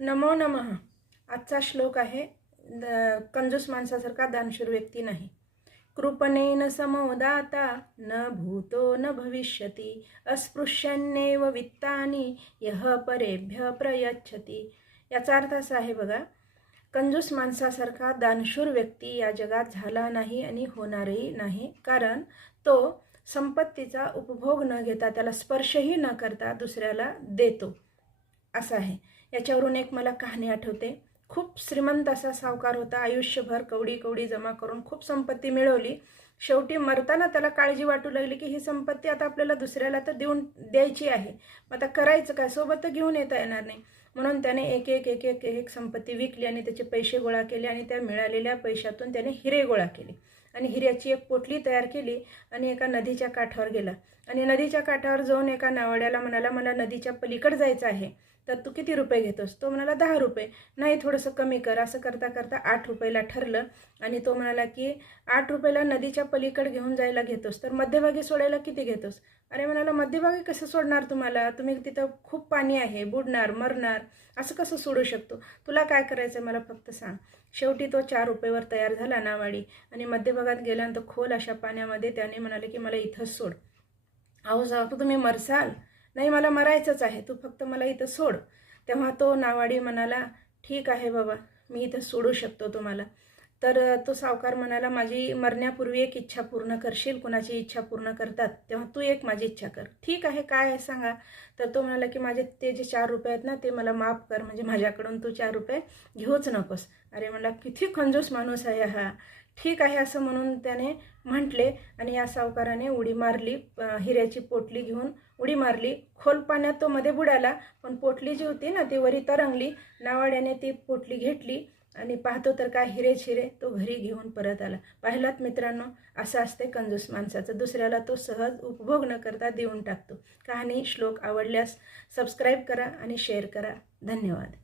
नमो नमः. आजचा श्लोक आहे द- कंजूस माणसासारखा दानशूर व्यक्ती नाही. कृपणेन समोदाता न भूतो न भविष्यती अस्पृश्यन्नेव वित्तानी यह परेभ्य प्रयच्छती. याचा अर्थ असा आहे बघा कंजूस माणसासारखा दानशूर व्यक्ती या जगात झाला नाही आणि होणारही नाही. कारण तो संपत्तीचा उपभोग न घेता त्याला स्पर्शही न करता दुसऱ्याला देतो. असं आहे. याच्यावरून एक मला कहाणी आठवते. खूप श्रीमंत असा सावकार होता. आयुष्यभर कवडी कवडी जमा करून खूप संपत्ती मिळवली. शेवटी मरताना त्याला काळजी वाटू लागली की ही संपत्ती आता आपल्याला दुसऱ्याला तर देऊन द्यायची आहे. मग आता करायचं काय? सोबत तर घेऊन येता येणार नाही. म्हणून त्याने एक एक एक एक एक संपत्ती विकली आणि त्याचे पैसे गोळा केले आणि त्या मिळालेल्या पैशातून त्याने हिरे गोळा केले. आणि हिऱ्याची एक पोटली तयार केली आणि एका नदीच्या काठावर गेला. आणि नदीच्या काठावर जाऊन एका नावाड्याला म्हणाला मला नदीच्या पलीकडे जायचं आहे. तर तू किती रुपये घेतोस? तो म्हणाला दहा रुपये. नाही थोडंसं कमी कर. असं करता करता आठ रुपयाला ठरलं. आणि तो म्हणाला की आठ रुपयाला नदीच्या पलीकडे घेऊन जायला घेतोस तर मध्यभागी सोडायला किती घेतोस? अरे म्हणाला मध्यभागी कसं सोडणार तुम्हाला? तुम्ही तिथं खूप पाणी आहे बुडणार मरणार असं कसं सोडू शकतो? तुला काय करायचं मला फक्त सांग. शेवटी तो चार रुपयेवर तयार झाला नावाडी. आणि मध्यभागात गेल्यानंतर खोल अशा पाण्यामध्ये त्याने म्हणाले की मला इथंच सोड. अहो जाऊ तुम्ही मरसाल. नाही मला मरायचंच आहे. तू फक्त मला इथं सोड. तेव्हा तो नावाडी म्हणाला ठीक आहे बाबा मी इथं सोडू शकतो तुम्हाला. तर तो सावकार म्हणाला माझी मरण्यापूर्वी एक इच्छा पूर्ण करशील. कुणाची इच्छा पूर्ण करतात तेव्हा तू एक माझी इच्छा कर. ठीक आहे काय आहे सांगा. तर तो म्हणाला की माझे ते जे चार रुपये आहेत ना ते मला माफ कर. म्हणजे माझ्याकडून तू चार रुपये घेऊच नकोस. अरे म्हणला किती खंजूस माणूस आहे हा. ठीक आहे असं म्हणून त्याने म्हटले आणि या सावकाराने उडी मारली हिऱ्याची पोटली घेऊन उडी मारली. खोल पाण्यात तो मध्ये बुडाला पण पोटली जी होती ना ती वरी तरंगली. नावाड्याने ती पोटली घेतली आणि पाहतो तर काय हिरे हिरे तो घरी घेऊन परत आला. पाहिलात मित्रांनो असं असते कंजूस माणसाचं. दुसऱ्याला तो सहज उपभोग न करता देऊन टाकतो. कहाणी श्लोक आवडल्यास सबस्क्राईब करा आणि शेअर करा. धन्यवाद.